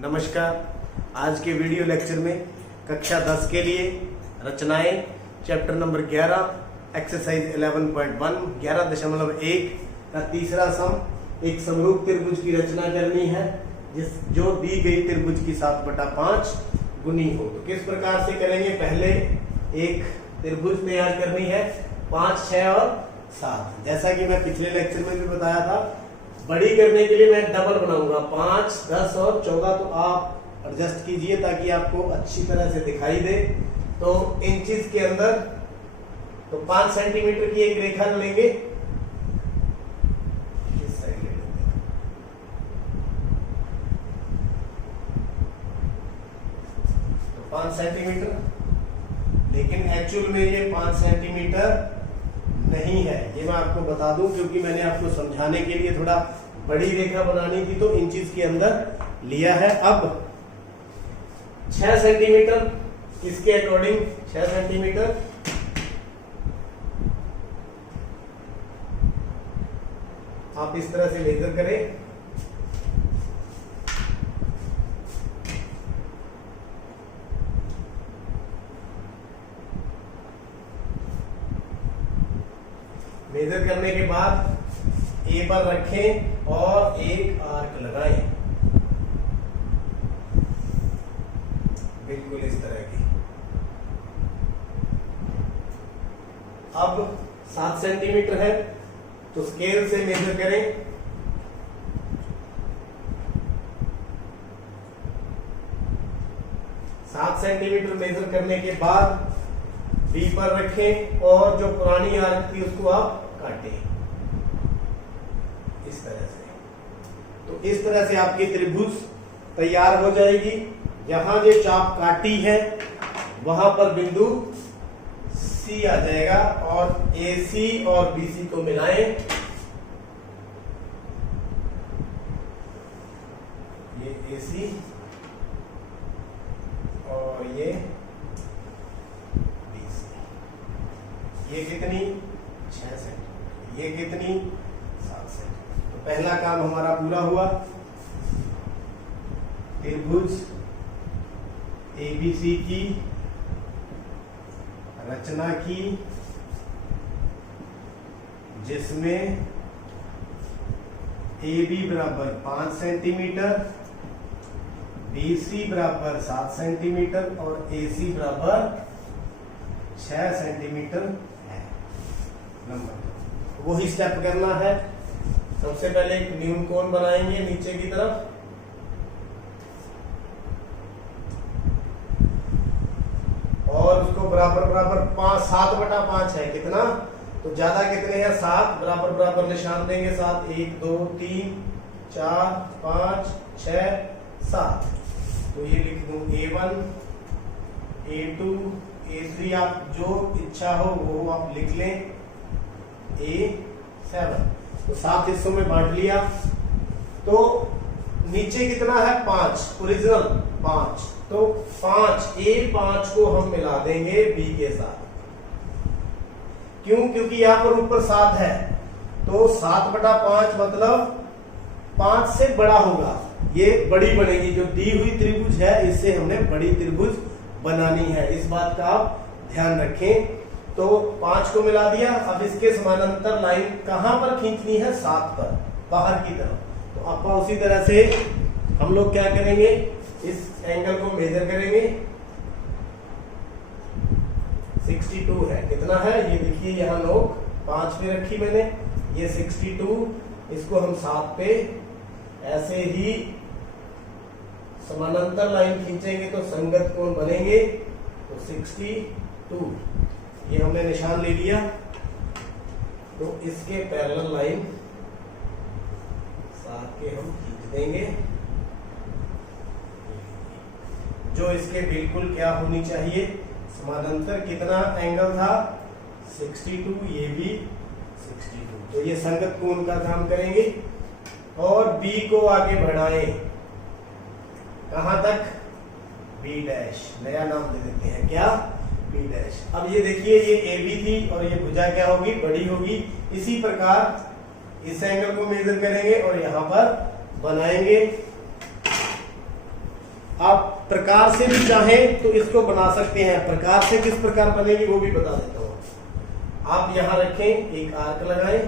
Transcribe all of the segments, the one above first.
नमस्कार। आज के वीडियो लेक्चर में कक्षा 10 के लिए रचनाएं चैप्टर नंबर 11 एक्सरसाइज 11.1 11.1 का तीसरा सम एक समरूप त्रिभुज की रचना करनी है जो दी गई त्रिभुज की 7/5 गुनी हो। तो किस प्रकार से करेंगे? पहले एक त्रिभुज तैयार करनी है 5, 6 और 7। जैसा कि मैं पिछले लेक्चर में भी बताया था, बड़ी करने के लिए मैं डबल बनाऊंगा 5, 10 और 14। तो आप एडजस्ट कीजिए ताकि आपको अच्छी तरह से दिखाई दे। तो इंचेस के अंदर तो 5 सेंटीमीटर की एक रेखा लेंगे, इस साइड ले लेते हैं। तो 5 सेंटीमीटर, लेकिन एक्चुअल में ये 5 सेंटीमीटर नहीं है, ये मैं आपको बता दूं क्योंकि मैंने आपको समझाने के लिए थोड़ा बड़ी रेखा बनानी थी तो इंचेस के अंदर लिया है। अब 6 सेंटीमीटर, इसके अकॉर्डिंग 6 सेंटीमीटर आप इस तरह से मेजर करें। मेजर करने के बाद ए पर रखें और एक आर्क लगाएं, बिल्कुल इस तरह की। अब 7 सेंटीमीटर है तो स्केल से मेजर करें। सात सेंटीमीटर मेजर करने के बाद बी पर रखें और जो पुरानी आर्क थी उसको आप काटें इस तरह से। तो इस तरह से आपकी त्रिभुज तैयार हो जाएगी। जहां जो चाप काटी है वहां पर बिंदु सी आ जाएगा और AC और BC को मिलाएं। ये AC और ये ये कितनी 6 सेंटीमीटर, ये कितनी 7 सेंटीमीटर। तो पहला काम हमारा पूरा हुआ। त्रिभुज ABC की रचना की जिसमें AB बराबर 5 सेंटीमीटर, BC बराबर 7 सेंटीमीटर और AC बराबर 6 सेंटीमीटर नंबर। वही स्टेप करना है। सबसे पहले एक न्यून कोण बनाएंगे नीचे की तरफ, और उसको बराबर बराबर 7/5 है। कितना? तो ज्यादा कितने हैं? 7। बराबर बराबर निशान देंगे 7, 1 2 3 4 5 6 7। तो ये लिख दूं A1 A2 A3, आप जो इच्छा हो वो आप लिख लें। A7 तो 7 हिस्सों में बांट लिया। तो नीचे कितना है? 5, ओरिजिनल 5। तो 5 को हम मिला देंगे B के साथ। क्यों? क्योंकि यहां पर ऊपर 7 है तो 7/5 मतलब 5 से बड़ा होगा, ये बड़ी बनेगी। जो दी हुई त्रिभुज है इससे हमने बड़ी त्रिभुज बनानी है, इस बात का आप ध्यान रखें। तो 5 को मिला दिया। अब इसके समानांतर लाइन कहां पर खींचनी है? 7 पर, बाहर की तरफ। तो आपका उसी तरह से हम लोग क्या करेंगे, इस एंगल को मेजर करेंगे। 62 है। कितना है? ये देखिए यहाँ नोक 5 पे रखी मैंने, ये 62। इसको हम 7 पे ऐसे ही समानांतर लाइन खींचेंगे तो संगत कोण बनेंगे। तो 62 ये हमने निशान ले लिया। तो इसके पैरेलल लाइन 7 के हम खींच देंगे, जो इसके बिल्कुल क्या होनी चाहिए? समानांतर। कितना एंगल था? 62, ये भी 62। तो ये संगत कोण का काम करेंगे और B को आगे बढ़ाएं। कहां तक? B', नया नाम दे देते हैं क्या? B'। अब ये देखिए, ये AB थी और ये भुजा क्या होगी? बड़ी होगी। इसी प्रकार इस एंगल को मेजर करेंगे और यहां पर बनाएंगे। आप प्रकार से भी चाहें तो इसको बना सकते हैं। प्रकार से किस प्रकार बनेगी वो भी बता देता हूं। आप यहां रखें, एक आर्क लगाएं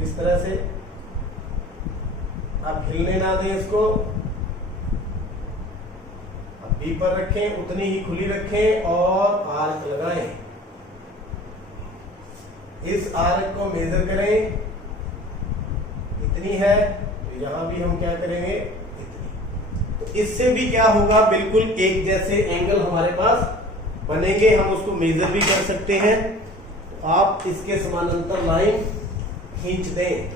इस तरह से, आप हिलने ना दें इसको। अब बी पर रखें, उतनी ही खुली रखें और आर्क लगाएं। इस आर्क को मेजर करें, इतनी है तो यहां भी हम क्या करेंगे, इतनी। तो इससे भी क्या होगा, बिल्कुल एक जैसे एंगल हमारे पास बनेंगे। हम उसको मेजर भी कर सकते हैं। तो आप इसके समानांतर लाइन खींच दें,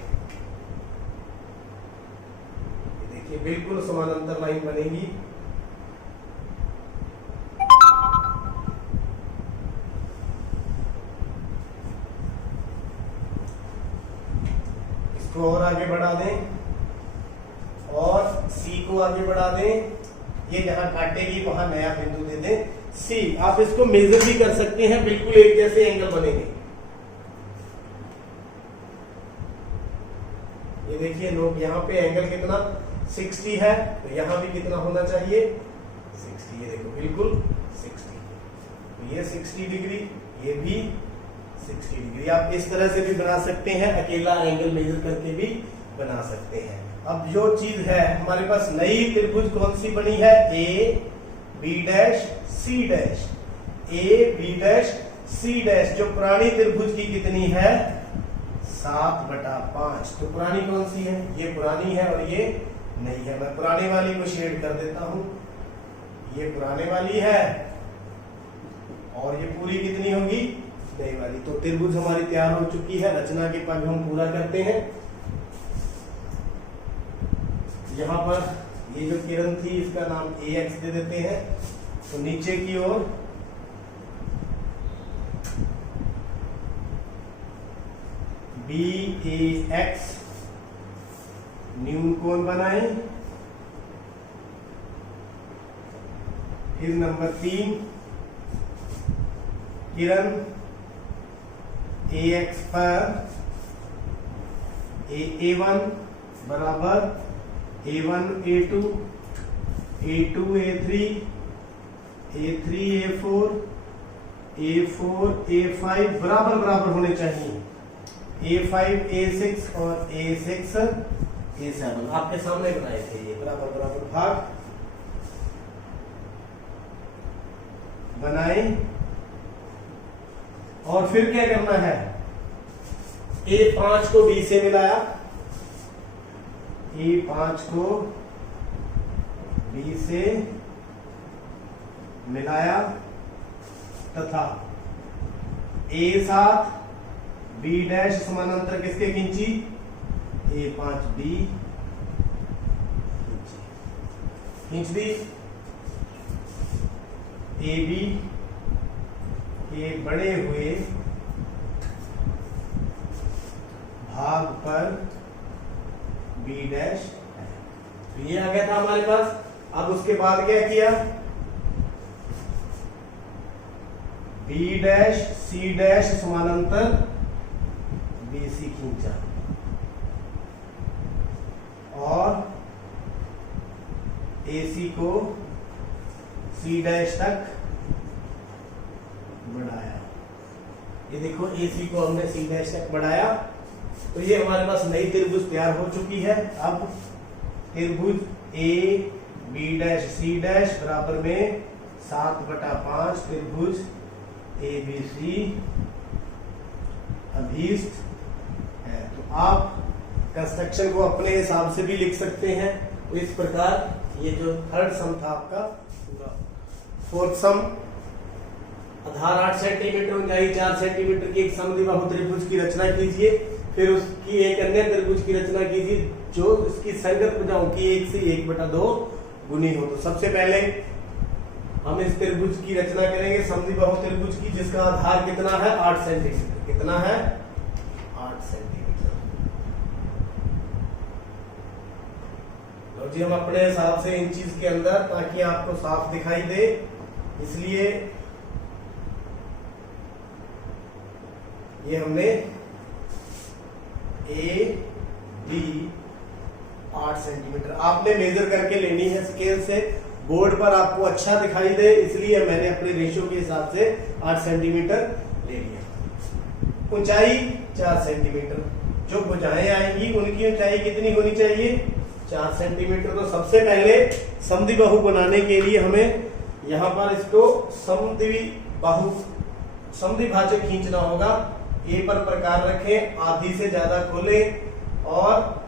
देखिए बिल्कुल समानांतर लाइन बनेगी। इसको और आगे बढ़ा दें और सी को आगे बढ़ा दें। ये जहां काटेगी वहां नया बिंदु दे दें सी। आप इसको मेजर भी कर सकते हैं, बिल्कुल एक जैसे एंगल बनेंगे। ये देखिए लोग, यहाँ पे एंगल कितना 60 है, तो यहाँ भी कितना होना चाहिए 60। ये देखो बिल्कुल 60। तो ये 60 डिग्री, ये भी 60 डिग्री। आप इस तरह से भी बना सकते हैं, अकेला एंगल मेजर करके भी बना सकते हैं। अब जो चीज है हमारे पास, नई त्रिभुज कौन सी बनी है, A B dash C dash, A B dash C dash. जो पुरानी त्रिभुज की कितनी है 7/5। तो पुरानी कौन सी है, ये पुरानी है और ये नहीं है। मैं पुराने वाली को शेड कर देता हूं, ये पुराने वाली है और ये पूरी कितनी होगी, नई वाली। तो त्रिभुज हमारी तैयार हो चुकी है। रचना के पग हम पूरा करते हैं। यहां पर ये जो किरण थी इसका नाम AX दे देते हैं। तो नीचे की ओर BAX न्यून कोण बनाए। फिर नंबर 3, किरण AX पर A1 बराबर A1 A2 A2 A3 A3 A4 A4 A5 बराबर बराबर होने चाहिए। A5 A6 और A6 A7 आपके सामने बनाए थे। ये बराबर बराबर भाग बनाए और फिर क्या करना है, A5 को B से मिलाया, A5 को B से मिलाया तथा A7 B डैश समानांतर किसके खींची, A5 B खींच दी। AB के बड़े हुए भाग पर B डैश है। तो ये आ गया था हमारे पास। अब उसके बाद क्या किया, B डैश C डैश समानांतर BC खींचा और AC को C डैश तक बढ़ाया। ये देखो AC को हमने C डैश तक बढ़ाया। तो ये हमारे पास नई त्रिभुज तैयार हो चुकी है। अब त्रिभुज A B dash C dash बराबर में 7/5 त्रिभुज ABC अभीष्ट है। तो आप कंस्ट्रक्शन को अपने हिसाब से भी लिख सकते हैं। तो इस प्रकार ये जो थर्ड सम था आपका पूरा। फोर्थ सम, आधार 8 सेंटीमीटर, ऊंचाई 4 सेंटीमीटर की एक समद्विबाहु त्रिभुज की रचना कीजिए। फिर उसकी एक अन्य त्रिभुज की रचना कीजिए जो इसकी संगत भुजाओं की 1 से 1/2 गुनी हो। तो सबसे पहले हम इस त्रिभुज की रचना करेंगे, समद्विबाहु त्रिभुज की, जिसका आधार कितना है 8 सेंटीमीटर। कितना है 8 सेंटीमीटर। लो जी, हम अपने हिसाब से इंचीज के अंदर, ताकि आपको साफ दिखाई दे, इसलिए ये हमने A B 8 सेंटीमीटर आपने मेजर करके लेनी है स्केल से। बोर्ड पर आपको अच्छा दिखाई दे इसलिए मैंने अपने रेशियो के हिसाब से 8 सेंटीमीटर ले लिया। ऊंचाई 4 सेंटीमीटर। जो भुजाएं आएंगी उनकी ऊंचाई कितनी होनी चाहिए? 4 सेंटीमीटर। तो सबसे पहले समद्विबाहु बनाने के लिए हमें यहाँ पर इसको समद्विभाजक खींचना होगा। ए पर प्रकार रखें, आधी से ज्यादा खोलें और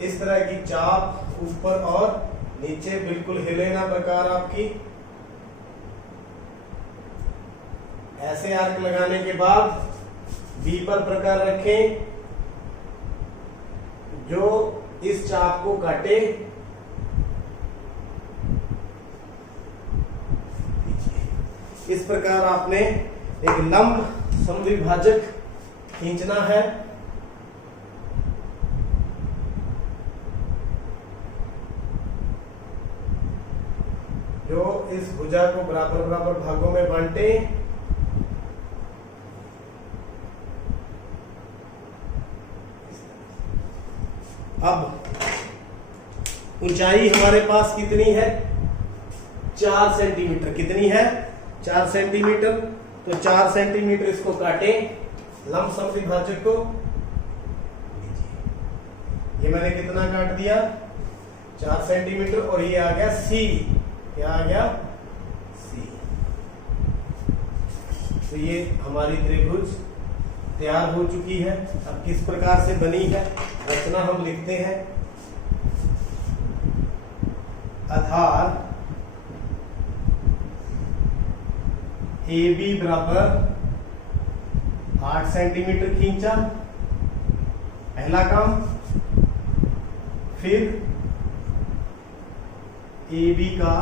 इस तरह की चाप ऊपर और नीचे बिल्कुल हिले ना प्रकार आपकी। ऐसे आर्क लगाने के बाद बी पर प्रकार रखें जो इस चाप को काटे। इस प्रकार आपने एक लंब समद्विभाजक खींचना है। जो इस भुजा को बराबर बराबर भागों में बांटे। अब ऊंचाई हमारे पास कितनी है? 4 सेंटीमीटर। कितनी है? 4 सेंटीमीटर। तो 4 सेंटीमीटर इसको काटें लंब समद्विभाजक को। ये मैंने कितना काट दिया? 4 सेंटीमीटर। और ये आ गया सी। क्या आ गया? सी। तो ये हमारी त्रिभुज तैयार हो चुकी है। अब किस प्रकार से बनी है रचना हम लिखते हैं। आधार ए बी बराबर 8 सेंटीमीटर खींचा, पहला काम। फिर ए बी का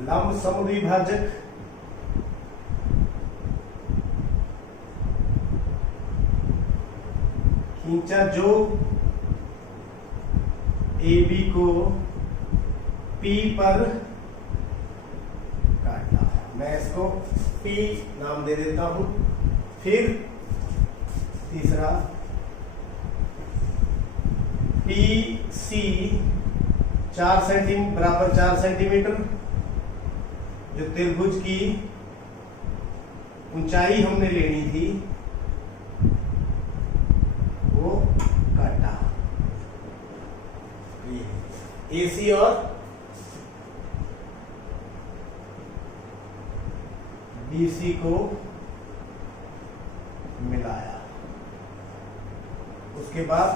लंब समद्विभाजक खींचा जो ए बी को पी पर काटना है। मैं इसको पी नाम दे देता हूं। फिर तीसरा पी सी 4 सेंटीमीटर बराबर 4 सेंटीमीटर। जो त्रिभुज की ऊंचाई हमने लेनी थी वो काटा। एसी और बीसी को मिलाया। उसके बाद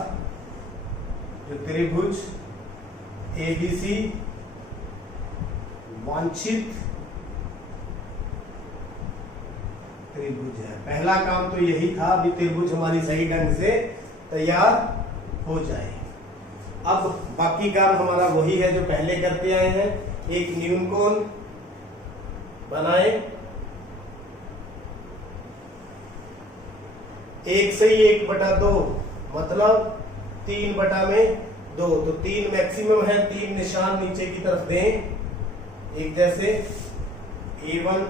जो त्रिभुज एबीसी वांछित त्रिभुज है। पहला काम तो यही था अभी त्रिभुज हमारी सही ढंग से तैयार हो जाए। अब बाकी काम हमारा वही है जो पहले करते आए हैं। एक न्यून कोण बनाए। 1 से 1/2 मतलब 3/2। तो 3 मैक्सिमम है। 3 निशान नीचे की तरफ दें एक जैसे A1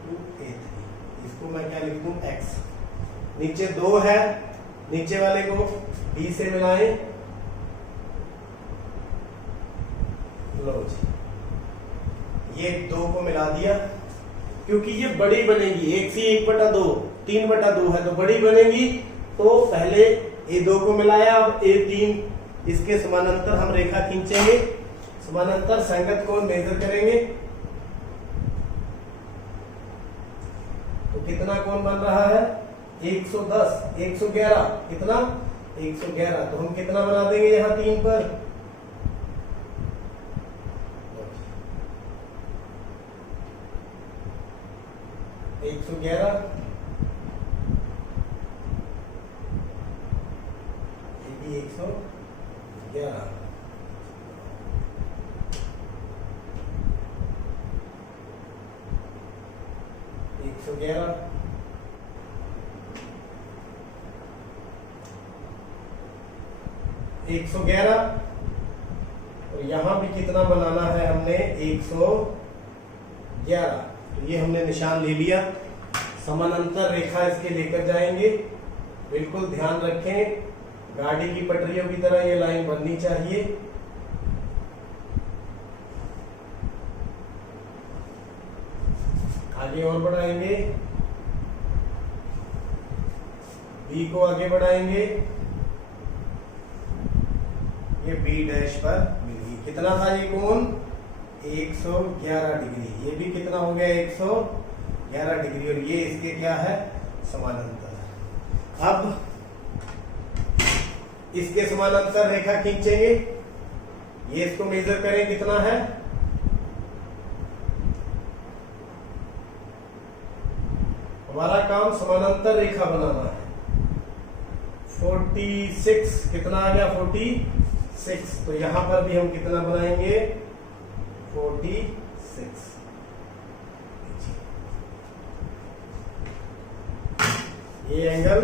to A3। इसको मैं क्या लिख दूं? X। नीचे 2 है, नीचे वाले को B से मिलाएं। लो जी, ये 2 को मिला दिया क्योंकि ये बड़ी बनेगी। 1 से 1/2 3/2 है तो बड़ी बनेगी। तो पहले A2 को मिलाया, अब A3 इसके समानांतर हम रेखा खींचेंगे। समानांतर संगत कोण मेजर करेंगे तो कितना कोण बन रहा है? 110 111। कितना? 111। तो हम कितना बना देंगे यहां 3 पर? 111 111। एक सौ ग्यारह। और यहां भी कितना बनाना है हमने? 111। तो ये हमने निशान ले लिया। समानांतर रेखा इसके लेकर जाएंगे। बिल्कुल ध्यान रखें, गाड़ी की पटरियों की तरह ये लाइन बननी चाहिए। आगे और बढ़ाएंगे, बी को आगे बढ़ाएंगे, ये बी डैश पर मिल गई। कितना था ये कोण? 111 डिग्री। ये भी कितना हो गया? 111 डिग्री। और ये इसके क्या है? समानांतर। अब इसके समानांतर रेखा खींचेंगे। ये इसको मेजर करें, कितना है? हमारा काम समानांतर रेखा बनाना है। 46। कितना आ गया? 46। तो यहां पर भी हम कितना बनाएंगे? 46। ये एंगल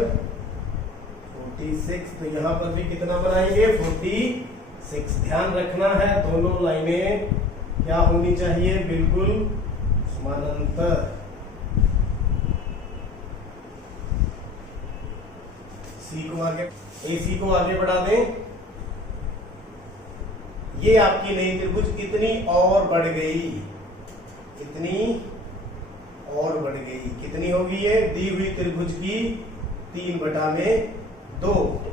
46, तो यहां पर भी कितना बनाएंगे? 46। ध्यान रखना है, दोनों लाइनें क्या होनी चाहिए? बिल्कुल समानांतर। सी को आगे, AC को आगे बढ़ा दें। ये आपकी नई त्रिभुज इतनी और बढ़ गई, इतनी और बढ़ गई। कितनी होगी ये? दी हुई त्रिभुज की 3/2। तो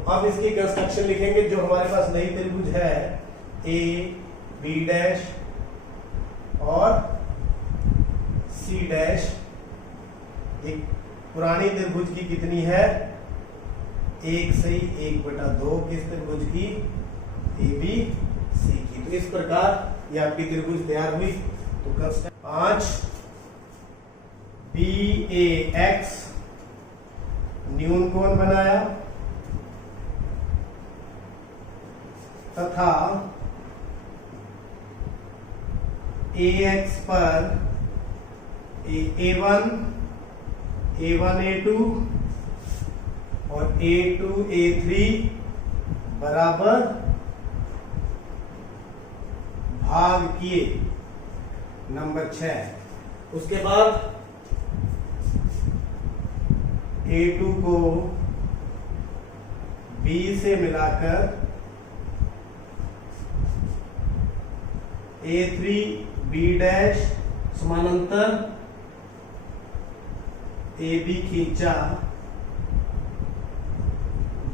अब इसकी कंस्ट्रक्शन लिखेंगे। जो हमारे पास नई त्रिभुज है, A, B डैश और C डैश, एक पुरानी त्रिभुज की कितनी है? 1 से 1/2 किस त्रिभुज की? ABC की। तो इस प्रकार ये आपकी त्रिभुज तैयार हुई। तो कंस्ट्रक्ट 5 BAX न्यून कोण बनाया तथा AX पर A1 A2 और A2 A3 बराबर भाग किए। नंबर 6। उसके बाद A2 को B से मिलाकर A3 B डैश समानांतर AB खींचा,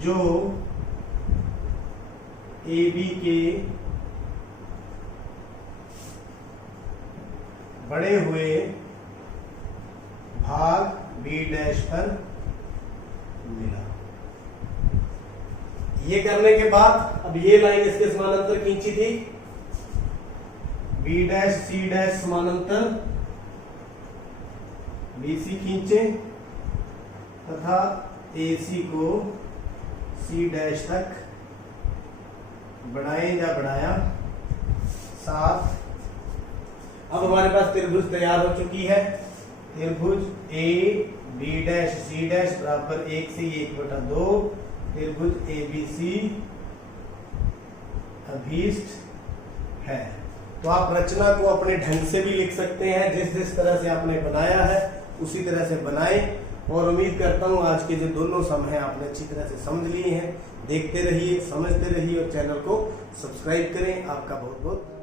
जो AB के बड़े हुए भाग B डैश पर मिला। ये करने के बाद अब ये लाइन इसके समानांतर खींची थी, B डैश C डैश समानांतर BC खींचे तथा AC को C डैश तक बढ़ाएं या बढ़ाया 7। अब हमारे पास त्रिभुज तैयार हो चुकी है। त्रिभुज A B dash C dash बराबर 1 से 1/2 त्रिभुज ABC अभीष्ट है। तो आप रचना को अपने ढंग से भी लिख सकते हैं, जिस जिस तरह से आपने बनाया है उसी तरह से बनाएं। और उम्मीद करता हूं आज के जो दोनों सम हैं आपने अच्छी तरह से समझ लिए हैं। देखते रहिए, समझते रहिए और चैनल को सब्सक्राइब करें। आपका बहुत बहुत